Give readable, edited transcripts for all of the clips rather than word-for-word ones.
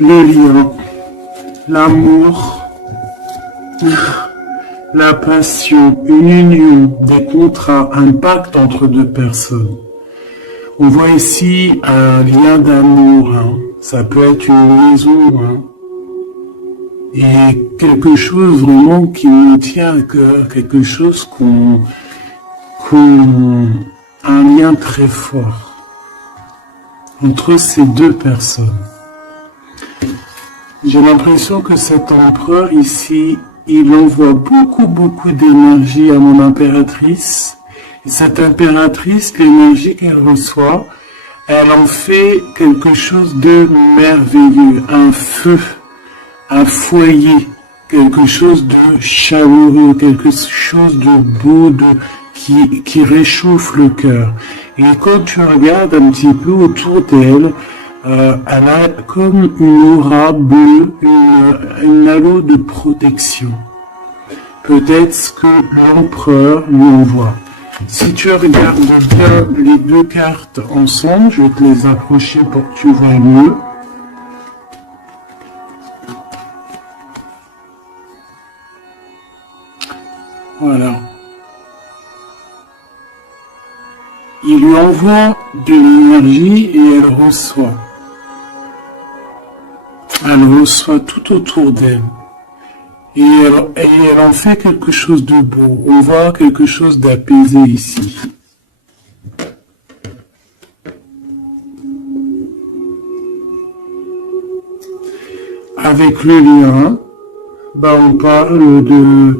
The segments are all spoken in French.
le lien, l'amour, la passion, une union, des contrats, un pacte entre deux personnes. On voit ici un lien d'amour, hein. Ça peut être une maison, hein. Et quelque chose vraiment qui nous tient à cœur, quelque chose un lien très fort entre ces deux personnes. J'ai l'impression que cet empereur ici, il envoie beaucoup d'énergie à mon impératrice. Et cette impératrice, l'énergie qu'elle reçoit, elle en fait quelque chose de merveilleux, un feu, un foyer, quelque chose de chaleureux, quelque chose de beau, qui réchauffe le cœur. Et quand tu regardes un petit peu autour d'elle, elle a comme une aura bleue, une halo de protection. Peut-être ce que l'empereur lui envoie. Si tu regardes bien les deux cartes ensemble, je vais te les accrocher pour que tu vois mieux. Voilà. Il lui envoie de l'énergie et elle reçoit. Elle reçoit tout autour d'elle. Et elle en fait quelque chose de beau. On voit quelque chose d'apaisé ici. Avec le lien, on parle de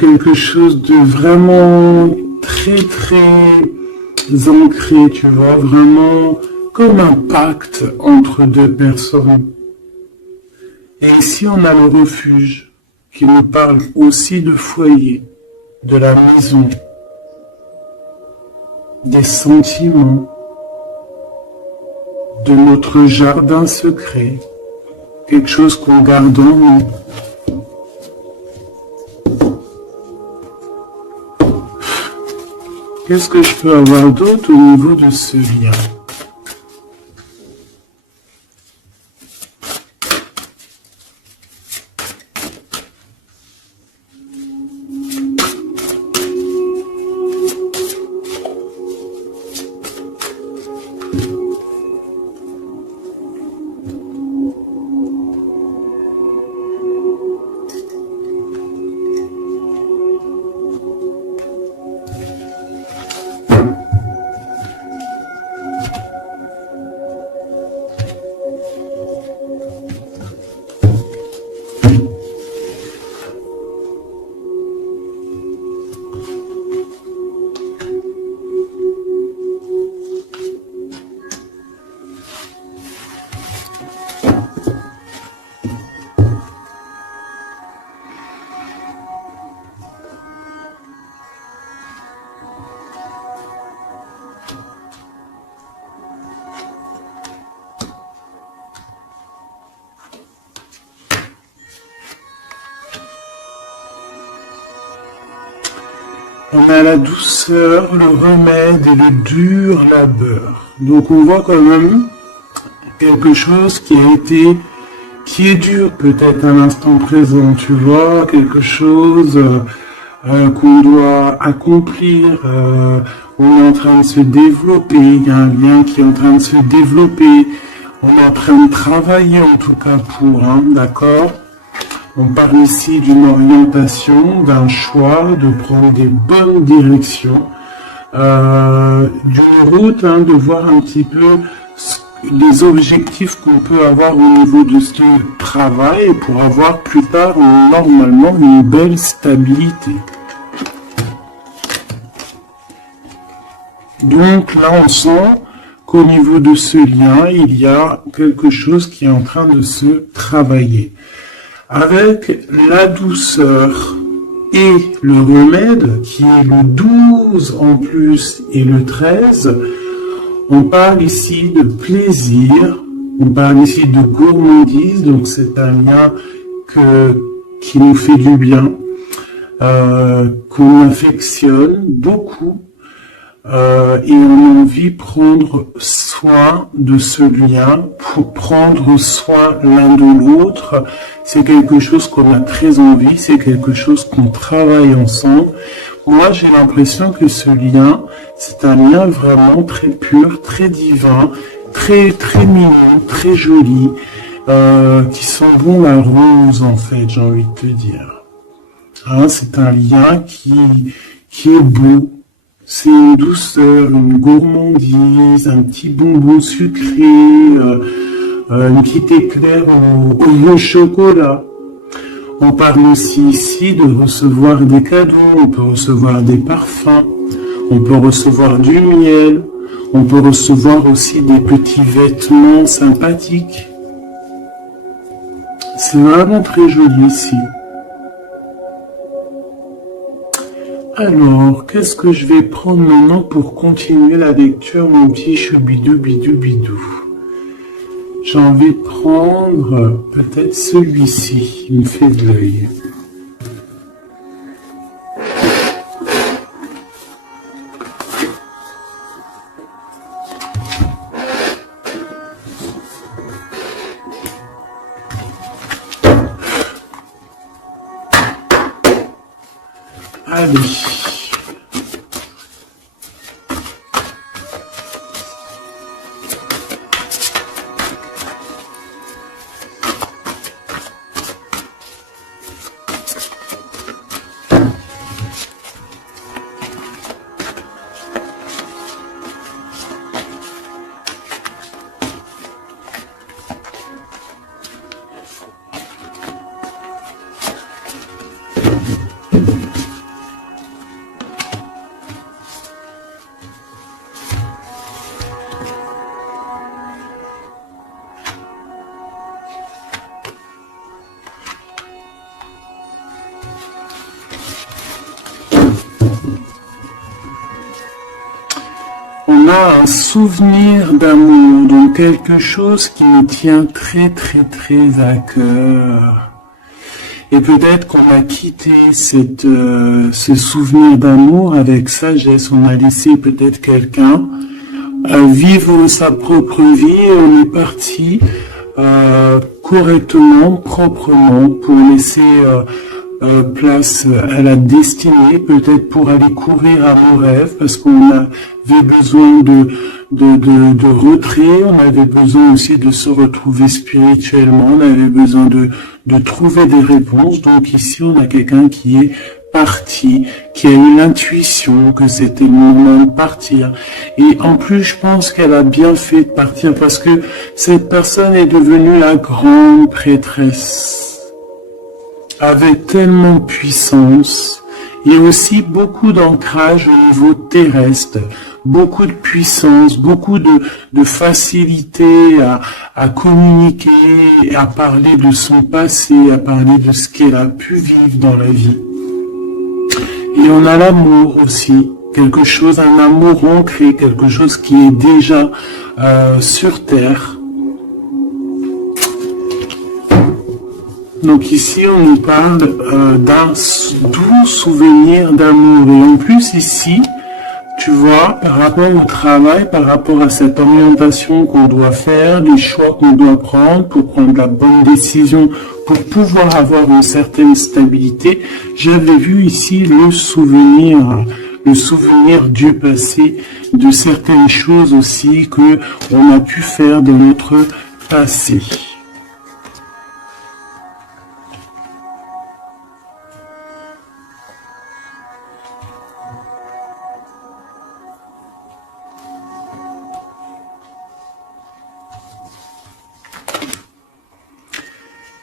quelque chose de vraiment très ancré, tu vois, vraiment comme un pacte entre deux personnes. Et ici, on a le refuge qui nous parle aussi de foyer, de la maison, des sentiments, de notre jardin secret, quelque chose qu'on garde en nous. Qu'est-ce que je peux avoir d'autre au niveau de ce lien ? On a la douceur, le remède et le dur labeur. Donc on voit quand même quelque chose qui est dur peut-être à l'instant présent, tu vois, quelque chose qu'on doit accomplir, on est en train de se développer, il y a un lien qui est en train de se développer, on est en train de travailler en tout cas pour, d'accord ? On parle ici d'une orientation, d'un choix, de prendre des bonnes directions, d'une route, de voir un petit peu les objectifs qu'on peut avoir au niveau de ce travail pour avoir plus tard normalement une belle stabilité. Donc là on sent qu'au niveau de ce lien, il y a quelque chose qui est en train de se travailler. Avec la douceur et le remède, qui est le 12 en plus et le 13, on parle ici de plaisir, on parle ici de gourmandise, donc c'est un lien qui nous fait du bien, qu'on affectionne beaucoup, et on a envie de prendre soin de ce lien, pour prendre soin l'un de l'autre. C'est quelque chose qu'on a très envie, c'est quelque chose qu'on travaille ensemble. Moi, j'ai l'impression que ce lien, c'est un lien vraiment très pur, très divin, très mignon, très joli, qui sent bon la rose, en fait, j'ai envie de te dire. Hein, c'est un lien qui est beau. C'est une douceur, une gourmandise, un petit bonbon sucré, une petite éclair au chocolat. On parle aussi ici de recevoir des cadeaux, on peut recevoir des parfums, on peut recevoir du miel, on peut recevoir aussi des petits vêtements sympathiques. C'est vraiment très joli ici. Alors, qu'est-ce que je vais prendre maintenant pour continuer la lecture, mon petit choubidou bidou bidou? J'ai envie de prendre peut-être celui-ci, il me fait de l'œil. Allez. On a un souvenir d'amour, donc quelque chose qui nous tient très à cœur. Et peut-être qu'on a quitté ce souvenir d'amour avec sagesse. On a laissé peut-être quelqu'un vivre sa propre vie et on est parti correctement, proprement, pour laisser place à la destinée, peut-être pour aller courir à nos rêves, parce qu'on avait besoin de retrait, on avait besoin aussi de se retrouver spirituellement, on avait besoin de trouver des réponses. Donc ici, on a quelqu'un qui est parti, qui a eu l'intuition que c'était le moment de partir. Et en plus, je pense qu'elle a bien fait de partir, parce que cette personne est devenue la grande prêtresse, avec tellement de puissance. Il y a aussi beaucoup d'ancrage au niveau terrestre, beaucoup de puissance, beaucoup de facilité à communiquer, à parler de son passé, à parler de ce qu'elle a pu vivre dans la vie. Et on a l'amour aussi, quelque chose, un amour ancré, quelque chose qui est déjà sur terre. Donc ici, on nous parle d'un doux souvenir d'amour. Et en plus ici, tu vois, par rapport au travail, par rapport à cette orientation qu'on doit faire, les choix qu'on doit prendre pour prendre la bonne décision, pour pouvoir avoir une certaine stabilité, j'avais vu ici le souvenir du passé, de certaines choses aussi que on a pu faire dans notre passé.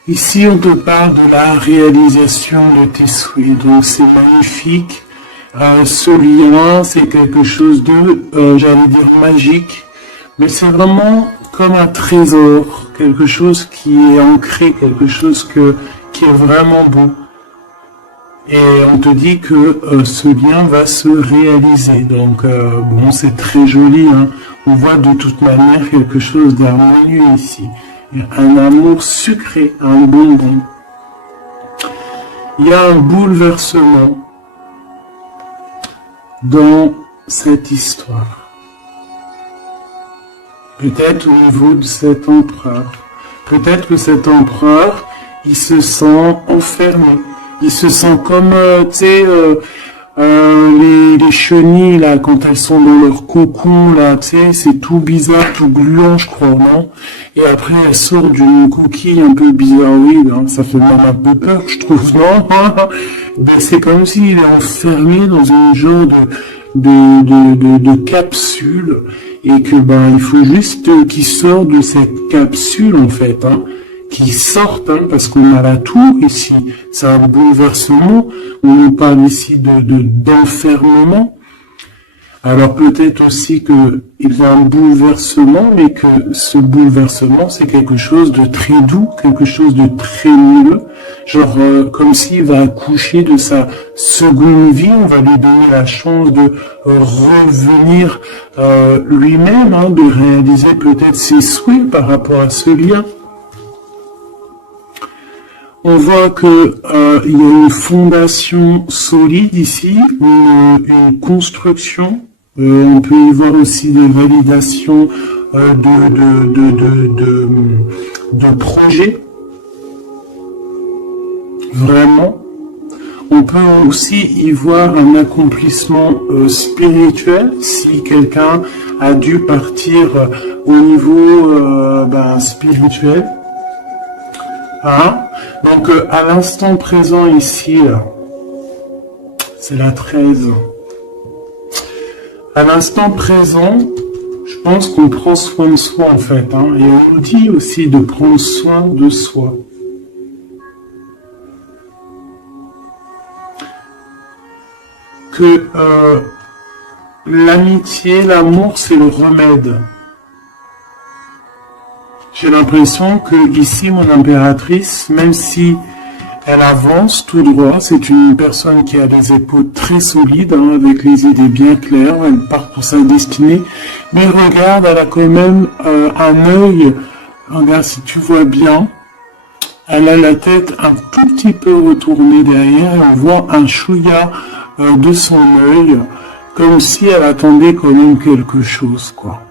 Ici, on te parle de la réalisation de tes souhaits, donc c'est magnifique. Ce lien, c'est quelque chose de, j'allais dire magique, mais c'est vraiment comme un trésor, quelque chose qui est ancré, quelque chose qui est vraiment beau. Et on te dit que ce lien va se réaliser, donc bon, c'est très joli, hein. On voit de toute manière quelque chose d'harmonieux ici. Un amour sucré, un bonbon. Il y a un bouleversement dans cette histoire. peut-être au niveau de cet empereur. Peut-être que cet empereur, il se sent enfermé. Il se sent comme, tu sais, les chenilles, là, quand elles sont dans leur cocon, là, tu sais, c'est tout bizarre, tout gluant, je crois, non? Et après, elle sort d'une coquille un peu bizarroïde, hein, ça fait même un peu peur, je trouve, non? Ben, c'est comme s'il est enfermé dans une genre de capsule, et que, ben, il faut juste qu'il sorte de cette capsule, en fait, hein. Qui sortent, hein, parce qu'on a la tour ici, c'est un bouleversement, on nous parle ici d'enfermement. Alors peut-être aussi que il y a un bouleversement, mais que ce bouleversement c'est quelque chose de très doux, quelque chose de très mieux, genre comme s'il va accoucher de sa seconde vie, on va lui donner la chance de revenir lui-même, hein, de réaliser peut-être ses souhaits par rapport à ce lien. On voit que il y a une fondation solide ici, une construction. On peut y voir aussi des validations de projets. Vraiment. On peut aussi y voir un accomplissement spirituel si quelqu'un a dû partir au niveau spirituel. Hein? Donc à l'instant présent ici, c'est la 13. À l'instant présent, je pense qu'on prend soin de soi en fait. Hein, et on nous dit aussi de prendre soin de soi. Que l'amitié, l'amour, c'est le remède. J'ai l'impression que ici, mon impératrice, même si elle avance tout droit, c'est une personne qui a des épaules très solides, hein, avec les idées bien claires, elle part pour sa destinée, mais regarde, elle a quand même un œil, regarde si tu vois bien, elle a la tête un tout petit peu retournée derrière, et on voit un chouïa de son œil, comme si elle attendait quand même quelque chose, quoi.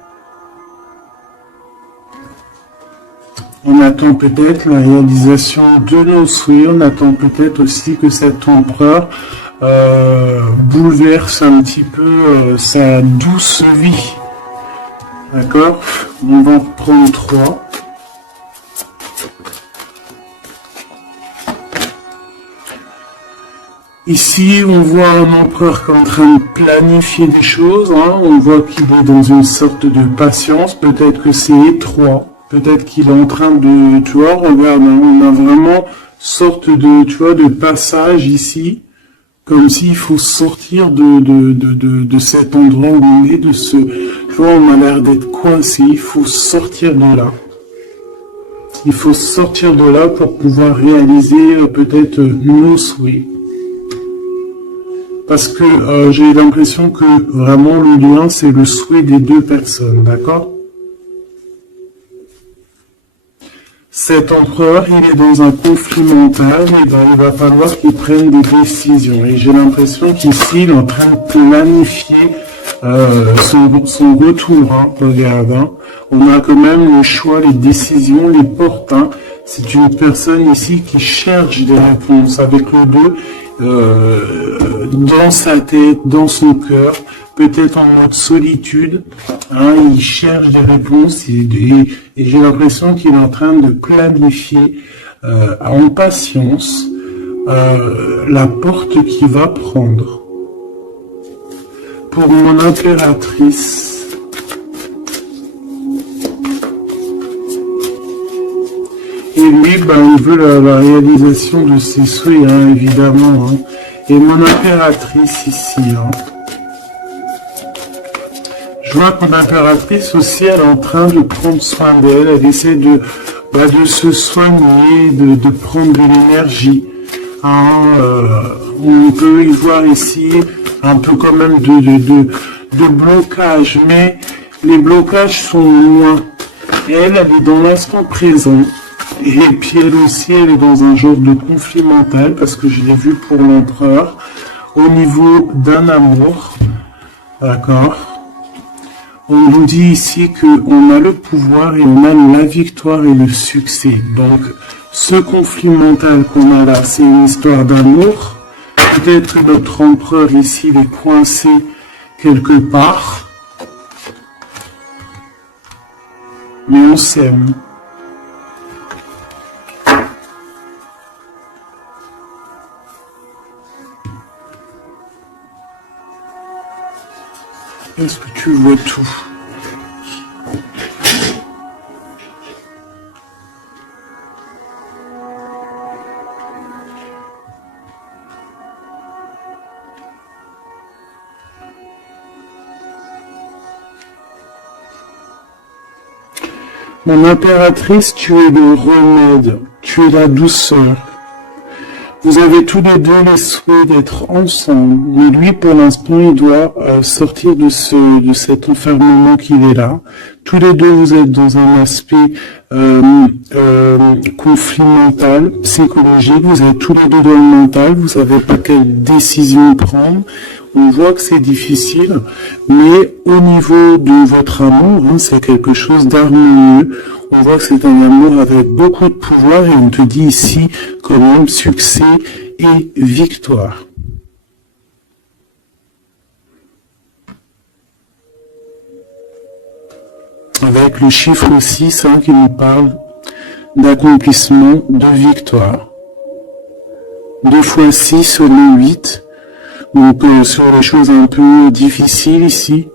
On attend peut-être la réalisation de nos souhaits, on attend peut-être aussi que cet empereur bouleverse un petit peu sa douce vie. D'accord? On va en prendre 3. Ici, on voit un empereur qui est en train de planifier des choses. Hein. On voit qu'il est dans une sorte de patience. Peut-être que c'est étroit. Peut-être qu'il est en train de, tu vois, regarde, hein, on a vraiment sorte de, tu vois, de passage ici, comme s'il faut sortir de cet endroit où on est, de ce, tu vois, on a l'air d'être coincé, il faut sortir de là. Il faut sortir de là pour pouvoir réaliser peut-être nos souhaits. Parce que j'ai l'impression que vraiment le lien, c'est le souhait des deux personnes, d'accord ? Cet empereur, il est dans un conflit mental, et ben, il va falloir qu'il prenne des décisions. Et j'ai l'impression qu'ici, il est en train de planifier son retour. Hein, regarde, hein. On a quand même le choix, les décisions, les portes. Hein. C'est une personne ici qui cherche des réponses avec le 2 dans sa tête, dans son cœur, peut-être en mode solitude. Hein, il cherche des réponses et j'ai l'impression qu'il est en train de planifier en patience la porte qu'il va prendre. Pour mon impératrice, et lui, ben, il veut la réalisation de ses souhaits, hein, évidemment. Hein. Et mon impératrice ici, hein. Je vois que mon impératrice aussi, elle est en train de prendre soin d'elle. Elle essaie de se soigner, de prendre de l'énergie. Hein, on peut y voir ici un peu quand même de blocage, mais les blocages sont loin. Et elle est dans l'instant présent. Et puis elle aussi, elle est dans un genre de conflit mental, parce que je l'ai vu pour l'empereur, au niveau d'un amour. D'accord ? On nous dit ici qu'on a le pouvoir et on a la victoire et le succès. Donc, ce conflit mental qu'on a là, c'est une histoire d'amour. Peut-être que notre empereur ici est coincé quelque part. Mais on s'aime. Est-ce que tu vois tout? Mon impératrice, tu es le remède, tu es la douceur. Vous avez tous les deux les souhaits d'être ensemble, mais lui, pour l'instant, il doit sortir de cet enfermement qu'il est là. Tous les deux, vous êtes dans un aspect conflit mental, psychologique. Vous êtes tous les deux dans le mental. Vous savez pas quelle décision prendre. On voit que c'est difficile, mais au niveau de votre amour, hein, c'est quelque chose d'harmonieux. On voit que c'est un amour avec beaucoup de pouvoir et on te dit ici quand même succès et victoire. Avec le chiffre 6 hein, qui nous parle d'accomplissement, de victoire. 2 fois 6 on est 8. Donc sur les choses un peu difficiles ici,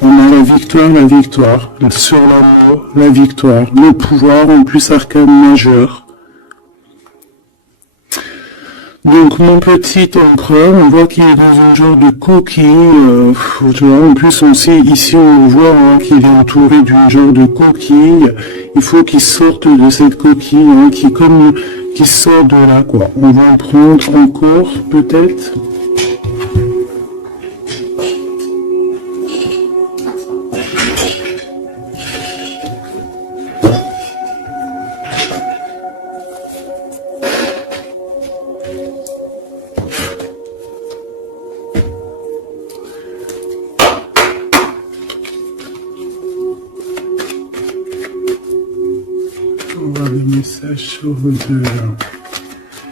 on a la victoire, sur l'amour, la victoire, le pouvoir, en plus arcane majeur. Donc mon petit empereur, on voit qu'il est dans un genre de coquille, tu vois, en plus on sait, ici on voit hein, qu'il est entouré d'une genre de coquille, il faut qu'il sorte de cette coquille, hein, qui sort de là, quoi. On va en prendre encore, peut-être.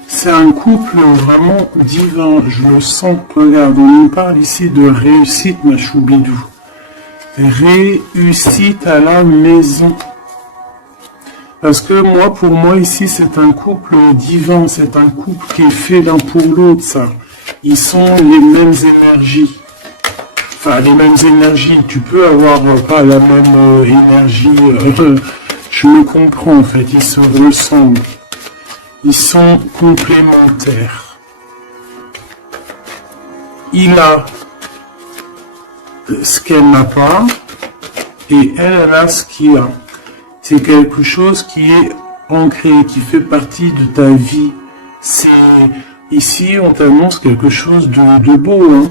C'est un couple vraiment divin, je le sens. Regarde, on nous parle ici de réussite, ma choubidou. Réussite à la maison. Parce que moi, pour moi, ici, c'est un couple divin, c'est un couple qui est fait l'un pour l'autre, ça. Ils sont les mêmes énergies. Enfin, les mêmes énergies. Tu peux avoir pas la même énergie. Je me comprends, en fait. Ils se ressemblent. Ils sont complémentaires. Il a ce qu'elle n'a pas et elle a ce qu'il a. C'est quelque chose qui est ancré, qui fait partie de ta vie. C'est ici on t'annonce quelque chose de beau. Hein.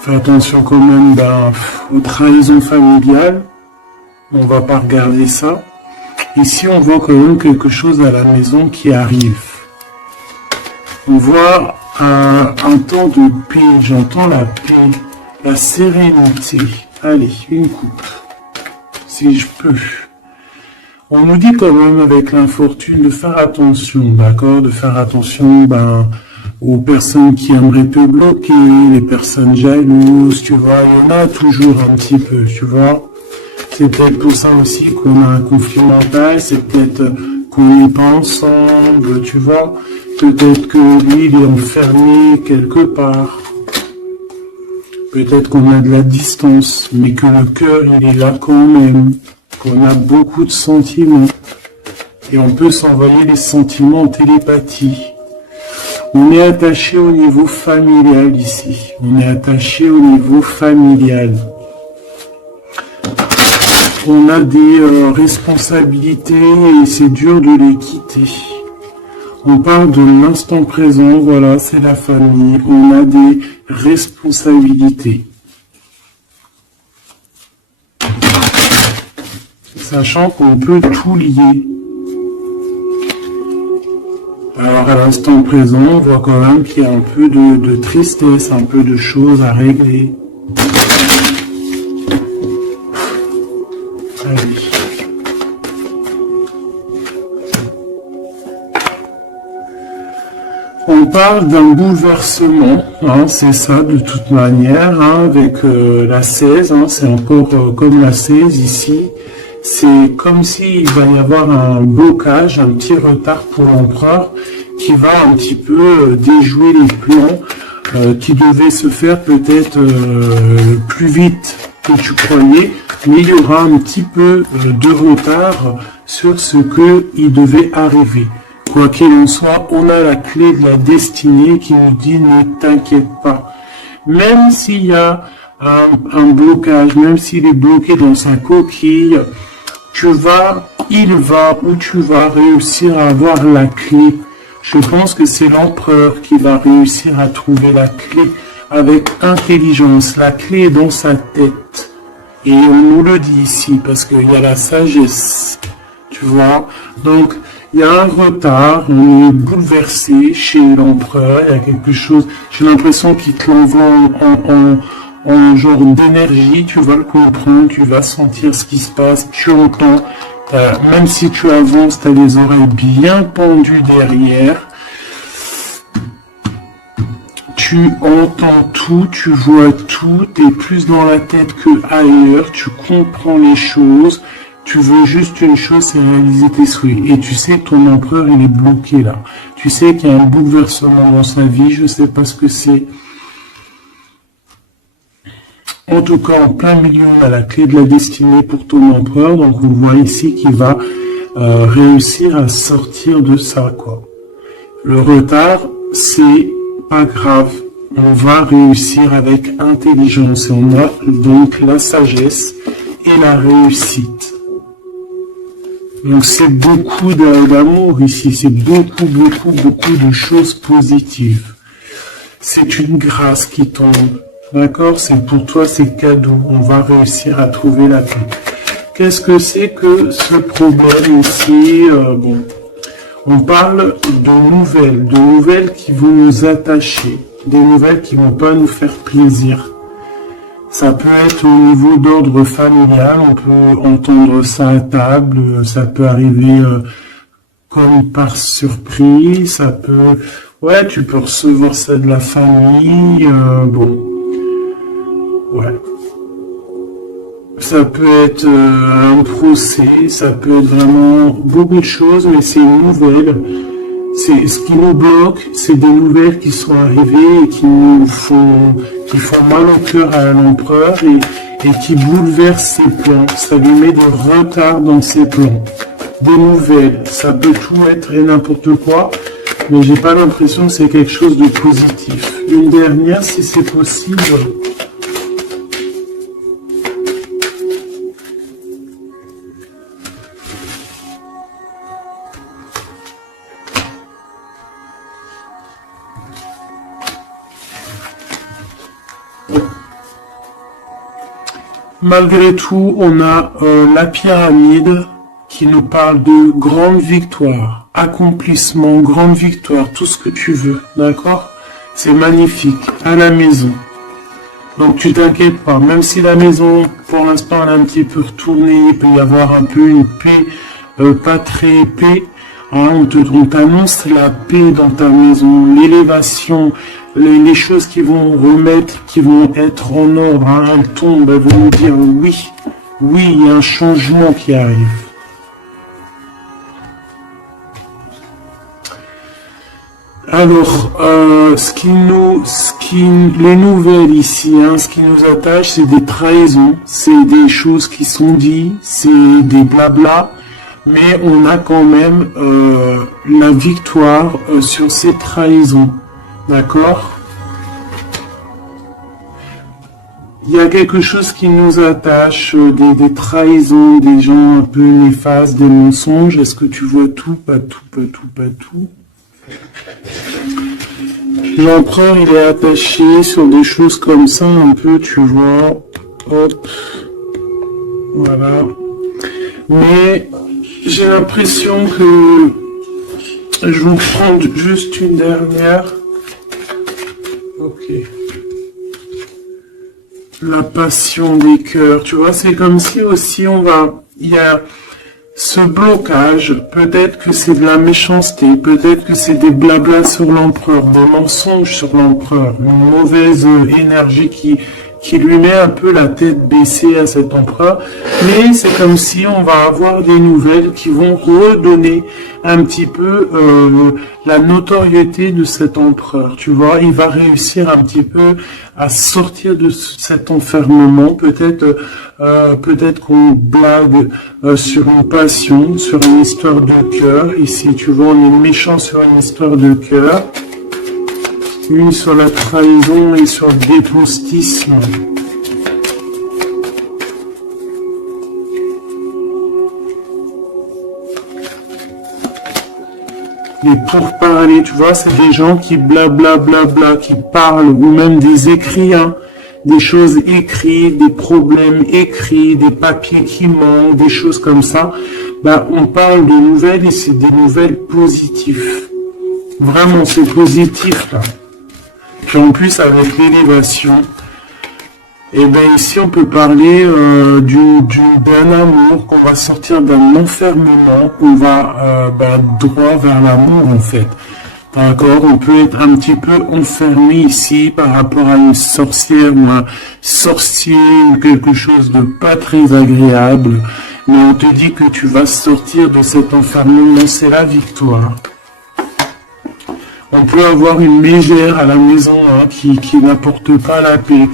Fais attention quand même aux trahisons familiales. On va pas regarder ça. Ici, on voit quand même quelque chose à la maison qui arrive. On voit un temps de paix. J'entends la paix, la sérénité. Allez, une coupe, si je peux. On nous dit quand même avec l'infortune de faire attention, d'accord? De faire attention aux personnes qui aimeraient te bloquer, les personnes jalouses, tu vois. Il y en a toujours un petit peu, tu vois. C'est peut-être pour ça aussi qu'on a un conflit mental, c'est peut-être qu'on n'est pas ensemble, tu vois. Peut-être que lui, il est enfermé quelque part. Peut-être qu'on a de la distance, mais que le cœur, il est là quand même. Qu'on a beaucoup de sentiments. Et on peut s'envoyer les sentiments en télépathie. On est attaché au niveau familial ici. On est attaché au niveau familial. On a des responsabilités et c'est dur de les quitter. On parle de l'instant présent, voilà, c'est la famille. On a des responsabilités. Sachant qu'on peut tout lier. Alors à l'instant présent, on voit quand même qu'il y a un peu de tristesse, un peu de choses à régler. Allez. On parle d'un bouleversement, hein, c'est ça de toute manière, hein, avec la 16, hein, c'est encore comme la 16 ici. C'est comme s'il va y avoir un blocage, un petit retard pour l'empereur qui va un petit peu déjouer les plans qui devaient se faire peut-être plus vite que tu croyais, mais il y aura un petit peu de retard sur ce qu'il devait arriver. Quoi qu'il en soit, on a la clé de la destinée qui nous dit ne t'inquiète pas. Même s'il y a un blocage, même s'il est bloqué dans sa coquille, il va ou tu vas réussir à avoir la clé. Je pense que c'est l'empereur qui va réussir à trouver la clé avec intelligence. La clé est dans sa tête. Et on nous le dit ici parce qu'il y a la sagesse. Tu vois? Donc, il y a un retard, on est bouleversé chez l'empereur, il y a quelque chose, j'ai l'impression qu'il te l'envoie en genre d'énergie, tu vas le comprendre, tu vas sentir ce qui se passe, tu entends, même si tu avances, tu as les oreilles bien pendues derrière, tu entends tout, tu vois tout, tu es plus dans la tête que ailleurs, tu comprends les choses, tu veux juste une chose, c'est réaliser tes souhaits. Et tu sais que ton empereur, il est bloqué là. Tu sais qu'il y a un bouleversement dans sa vie, je sais pas ce que c'est. En tout cas, en plein milieu, à la clé de la destinée pour ton empereur. Donc, on voit ici qu'il va réussir à sortir de ça, quoi. Le retard, c'est pas grave. On va réussir avec intelligence. Et on a donc la sagesse et la réussite. Donc c'est beaucoup d'amour ici, c'est beaucoup de choses positives. C'est une grâce qui tombe, d'accord? C'est pour toi, c'est cadeau. On va réussir à trouver la paix. Qu'est-ce que c'est que ce problème ici? Bon, on parle de nouvelles qui vont nous attacher, des nouvelles qui vont pas nous faire plaisir. Ça peut être au niveau d'ordre familial, on peut entendre ça à table, ça peut arriver comme par surprise, ça peut... Ouais, tu peux recevoir ça de la famille, bon... Ouais. Ça peut être un procès, ça peut être vraiment beaucoup de choses, mais c'est une nouvelle. C'est ce qui nous bloque, c'est des nouvelles qui sont arrivées et qui font mal au cœur à l'empereur et qui bouleversent ses plans. Ça lui met des retards dans ses plans. Des nouvelles, ça peut tout être et n'importe quoi, mais j'ai pas l'impression que c'est quelque chose de positif. Une dernière, si c'est possible. Malgré tout, on a la pyramide qui nous parle de grande victoire, accomplissement, grande victoire, tout ce que tu veux, d'accord? C'est magnifique, à la maison. Donc tu t'inquiètes pas, même si la maison, pour l'instant, elle est un petit peu retournée, il peut y avoir un peu une paix, pas très paix. Hein, on t'annonce la paix dans ta maison, l'élévation, les choses qui vont remettre, qui vont être en ordre, hein, elles tombent, elles vont nous dire oui, il y a un changement qui arrive. Alors, les nouvelles ici, hein, ce qui nous attache, c'est des trahisons, c'est des choses qui sont dites, c'est des blabla, mais on a quand même la victoire sur ces trahisons, d'accord? Il y a quelque chose qui nous attache, des trahisons, des gens un peu néfastes, des mensonges. Est-ce que tu vois tout? Pas tout, pas tout, pas tout. L'empereur, il est attaché sur des choses comme ça, un peu, tu vois. Hop. Voilà. Mais j'ai l'impression que je vais prendre juste une dernière. Ok. La passion des cœurs, tu vois, c'est comme si aussi on va il y a ce blocage, peut-être que c'est de la méchanceté, peut-être que c'est des blablas sur l'empereur, des mensonges sur l'empereur, une mauvaise énergie qui lui met un peu la tête baissée à cet empereur, mais c'est comme si on va avoir des nouvelles qui vont redonner un petit peu la notoriété de cet empereur, tu vois, il va réussir un petit peu à sortir de cet enfermement, peut-être qu'on blague sur une passion, sur une histoire de cœur, ici tu vois on est méchant sur une histoire de cœur, une sur la trahison et sur le dépostisme. Les pourparlers, tu vois, c'est des gens qui blablabla, qui parlent, ou même des écrits, hein, des choses écrites, des problèmes écrits, des papiers qui manquent, des choses comme ça. Bah, on parle de nouvelles et c'est des nouvelles positives. Vraiment, c'est positif, là. Puis en plus, avec l'élévation, et bien ici, on peut parler d'un amour, qu'on va sortir d'un enfermement, qu'on va droit vers l'amour, en fait. D'accord, on peut être un petit peu enfermé ici par rapport à une sorcière ou un sorcier ou quelque chose de pas très agréable, mais on te dit que tu vas sortir de cet enfermement, c'est la victoire. On peut avoir une mégère à la maison hein, qui n'apporte pas la paix,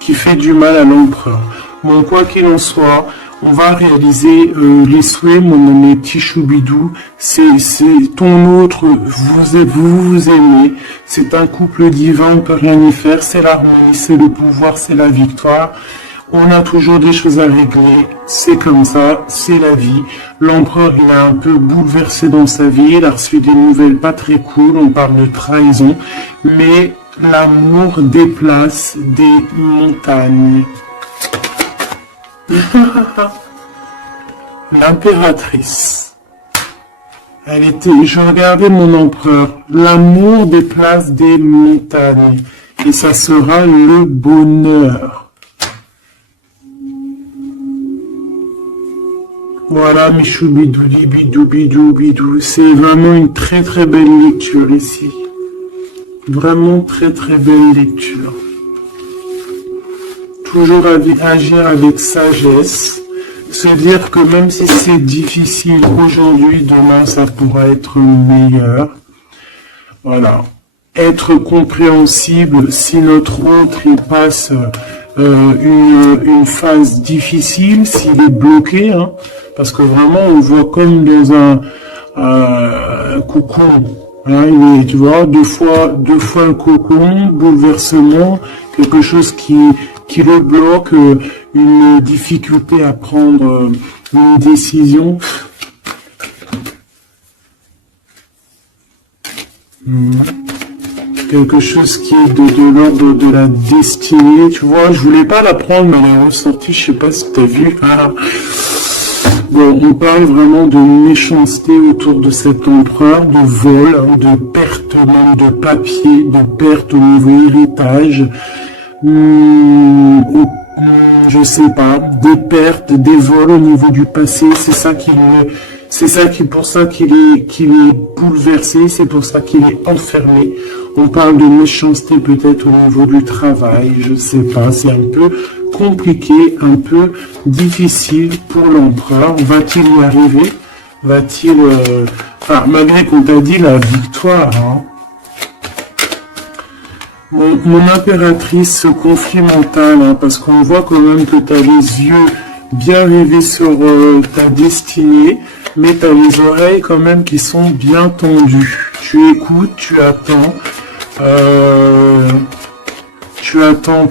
qui fait du mal à l'empereur. Bon, quoi qu'il en soit, on va réaliser les souhaits, mon ami petit choubidou. C'est ton autre, vous aimez. C'est un couple divin, on peut rien y faire. C'est l'harmonie, c'est le pouvoir, c'est la victoire. On a toujours des choses à régler, c'est comme ça, c'est la vie. L'empereur, il a un peu bouleversé dans sa vie, il a reçu des nouvelles pas très cool, on parle de trahison, mais l'amour déplace des montagnes. L'impératrice, je regardais mon empereur, l'amour déplace des montagnes, et ça sera le bonheur. Voilà, michoubidouli, bidou, bidou, bidou. C'est vraiment une très très belle lecture ici. Vraiment très très belle lecture. Toujours agir avec sagesse. Se dire que même si c'est difficile aujourd'hui, demain ça pourra être meilleur. Voilà. Être compréhensible si notre autre il passe une phase difficile, s'il est bloqué, hein, parce que vraiment on voit comme dans un cocon, hein, il est, tu vois, deux fois le cocon, bouleversement, quelque chose qui le bloque, une difficulté à prendre une décision. Quelque chose qui est de l'ordre de la destinée, tu vois, je voulais pas la prendre, mais elle est ressortie, je sais pas si tu as vu. Ah. Bon, on parle vraiment de méchanceté autour de cet empereur, de vol, hein, de perte même de papier, de perte au niveau héritage, je sais pas, des pertes, des vols au niveau du passé, c'est pour ça qu'il est bouleversé, c'est pour ça qu'il est enfermé. On parle de méchanceté peut-être au niveau du travail, je sais pas, c'est un peu compliqué, un peu difficile pour l'empereur. Va-t-il y arriver? Va-t-il... Enfin, malgré qu'on t'a dit la victoire, hein. Mon impératrice, ce conflit mental, hein, parce qu'on voit quand même que tu as les yeux bien rivés sur ta destinée, mais tu as les oreilles quand même qui sont bien tendues. Tu écoutes, tu attends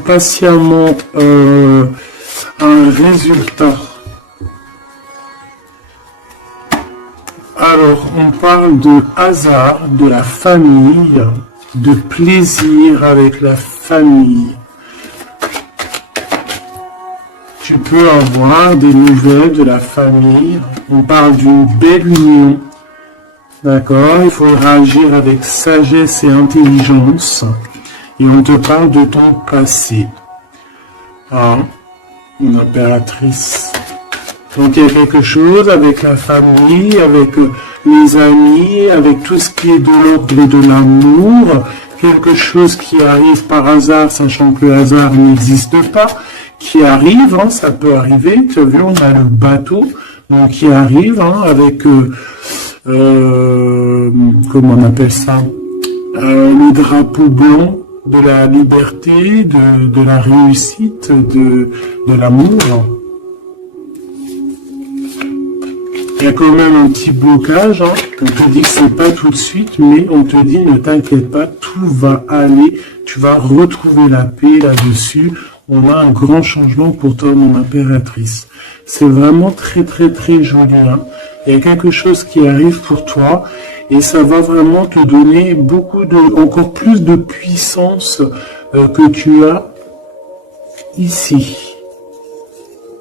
patiemment un résultat. Alors, on parle de hasard, de la famille, de plaisir avec la famille. Tu peux avoir des nouvelles de la famille. On parle d'une belle union. D'accord? Il faudra agir avec sagesse et intelligence. Et on te parle de ton passé. Ah, une impératrice. Donc il y a quelque chose avec la famille, avec les amis, avec tout ce qui est de l'ordre de l'amour, quelque chose qui arrive par hasard, sachant que le hasard n'existe pas, qui arrive, hein, ça peut arriver, tu as vu, on a le bateau, donc qui arrive hein, avec, comment on appelle ça, le drapeau blanc de la liberté, de la réussite, de l'amour. Il y a quand même un petit blocage, hein. On te dit que c'est pas tout de suite, mais on te dit ne t'inquiète pas, tout va aller, tu vas retrouver la paix là-dessus. On a un grand changement pour toi, mon impératrice. C'est vraiment très très très joli. Hein. Il y a quelque chose qui arrive pour toi et ça va vraiment te donner encore plus de puissance que tu as ici.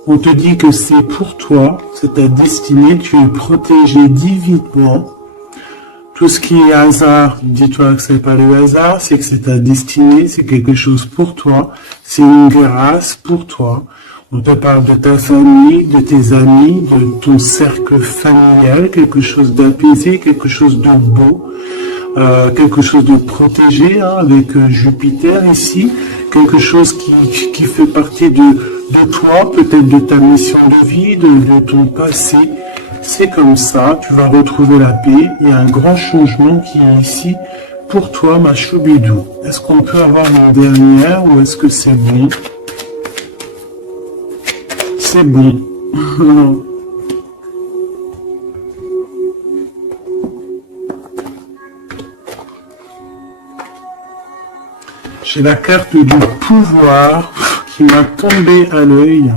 On te dit que c'est pour toi, c'est ta destinée, tu es protégé divinement. Tout ce qui est hasard, dis-toi que c'est pas le hasard, c'est que c'est ta destinée, c'est quelque chose pour toi, c'est une grâce pour toi. On te parle de ta famille, de tes amis, de ton cercle familial, quelque chose d'apaisé, quelque chose de beau, quelque chose de protégé, hein, avec Jupiter ici, quelque chose qui fait partie de toi, peut-être de ta mission de vie, de ton passé. C'est comme ça, tu vas retrouver la paix. Il y a un grand changement qui est ici pour toi, ma choubidou. Est-ce qu'on peut avoir une dernière ou est-ce que c'est bon? C'est bon. J'ai la carte du pouvoir qui m'a tombé à l'œil.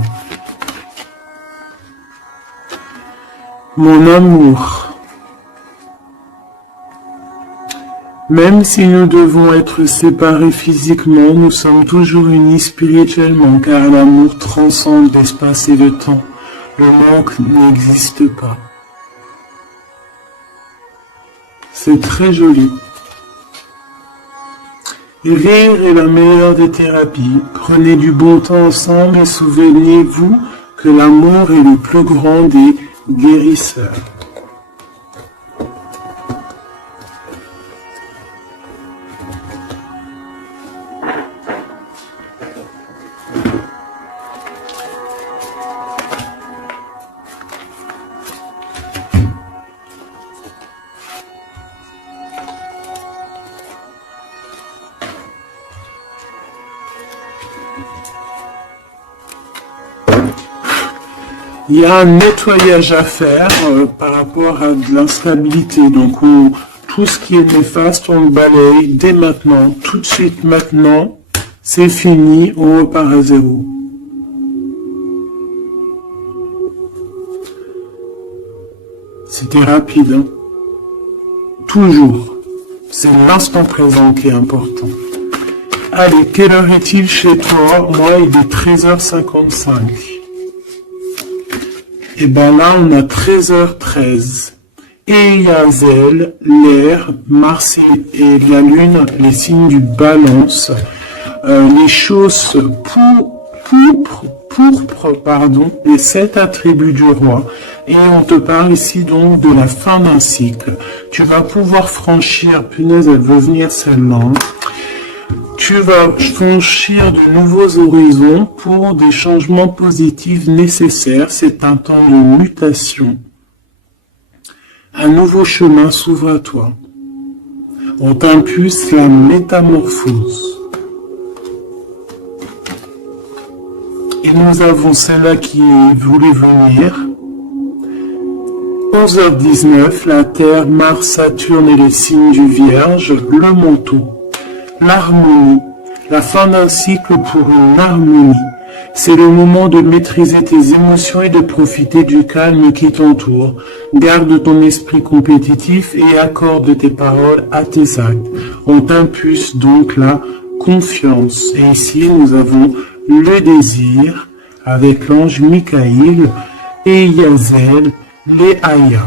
Mon amour. Même si nous devons être séparés physiquement, nous sommes toujours unis spirituellement, car l'amour transcende l'espace et le temps. Le manque n'existe pas. C'est très joli. Rire est la meilleure des thérapies. Prenez du bon temps ensemble et souvenez-vous que l'amour est le plus grand des guérisseurs. Il y a un nettoyage à faire par rapport à de l'instabilité. Donc, tout ce qui est néfaste, on le balaye dès maintenant, tout de suite maintenant. C'est fini, on repart à zéro. C'était rapide, hein. Toujours. C'est l'instant présent qui est important. Allez, quelle heure est-il chez toi? Moi, il est 13h55. Et ben là, on a 13h13. Et Yazel, l'air, Mars et la Lune, les signes du balance, les choses pourpres, les 7 attributs du roi. Et on te parle ici donc de la fin d'un cycle. Tu vas pouvoir franchir, punaise, elle veut venir celle-là. Tu vas franchir de nouveaux horizons pour des changements positifs nécessaires. C'est un temps de mutation. Un nouveau chemin s'ouvre à toi. On t'impulse la métamorphose. Et nous avons celle-là qui voulait venir. 11h19, la Terre, Mars, Saturne et les signes du Vierge, le manteau. L'harmonie, la fin d'un cycle pour une harmonie. C'est le moment de maîtriser tes émotions et de profiter du calme qui t'entoure. Garde ton esprit compétitif et accorde tes paroles à tes actes. On t'impulse donc la confiance. Et ici, nous avons le désir avec l'ange Michael et Yazel, les Aya.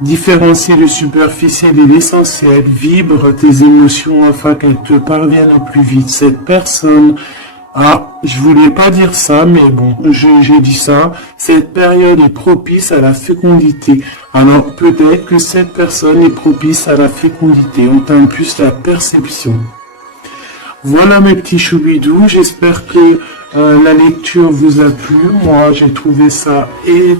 Différencier le superficiel et l'essentiel, vibre tes émotions afin qu'elles te parviennent au plus vite. Cette personne Ah, je voulais pas dire ça, mais bon, j'ai dit ça. Cette période est propice à la fécondité. Alors peut-être que cette personne est propice à la fécondité. On t'a plus la perception. Voilà mes petits choubidous, j'espère que la lecture vous a plu. Moi, j'ai trouvé ça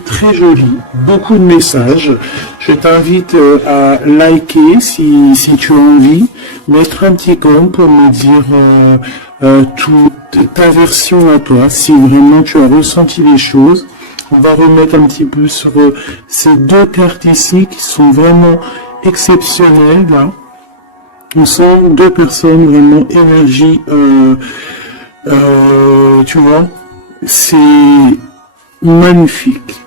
très joli, beaucoup de messages. Je t'invite à liker si tu as envie, mettre un petit com pour me dire toute ta version à toi, si vraiment tu as ressenti les choses. On va remettre un petit peu sur ces deux cartes ici qui sont vraiment exceptionnelles là. On sent deux personnes vraiment énergie, tu vois, c'est magnifique.